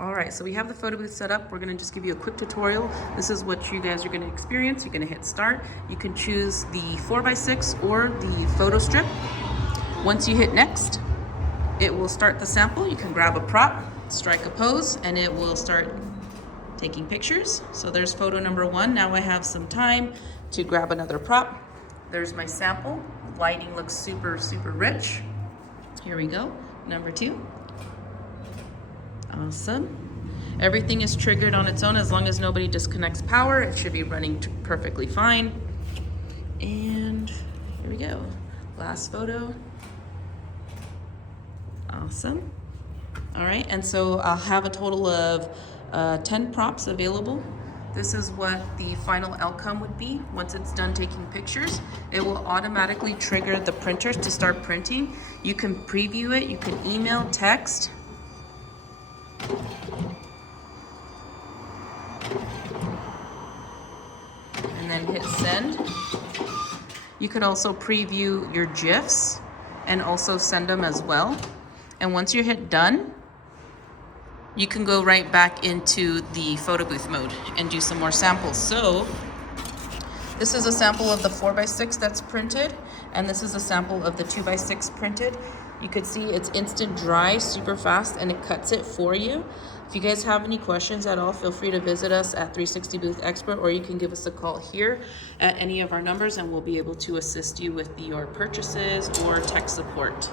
All right, so we have the photo booth set up. We're gonna just give you a quick tutorial. This is what you guys are gonna experience. You're gonna hit start. You can choose the 4x6 or the photo strip. Once you hit next, it will start the sample. You can grab a prop, strike a pose, and it will start taking pictures. So there's photo number 1. Now I have some time to grab another prop. There's my sample. Lighting looks super, super rich. Here we go, number 2. Awesome. Everything is triggered on its own as long as nobody disconnects power. It should be running perfectly fine. And here we go. Last photo. Awesome. All right, and so I'll have a total of 10 props available. This is what the final outcome would be once it's done taking pictures. It will automatically trigger the printers to start printing. You can preview it, you can email, text. And then hit send. You could also preview your GIFs and also send them as well. And once you hit done, you can go right back into the photo booth mode and do some more samples. So this is a sample of the 4x6 that's printed, and this is a sample of the 2x6 printed. You could see it's instant dry, super fast, and it cuts it for you. If you guys have any questions at all, feel free to visit us at 360 Booth Expert, or you can give us a call here at any of our numbers and we'll be able to assist you with your purchases or tech support.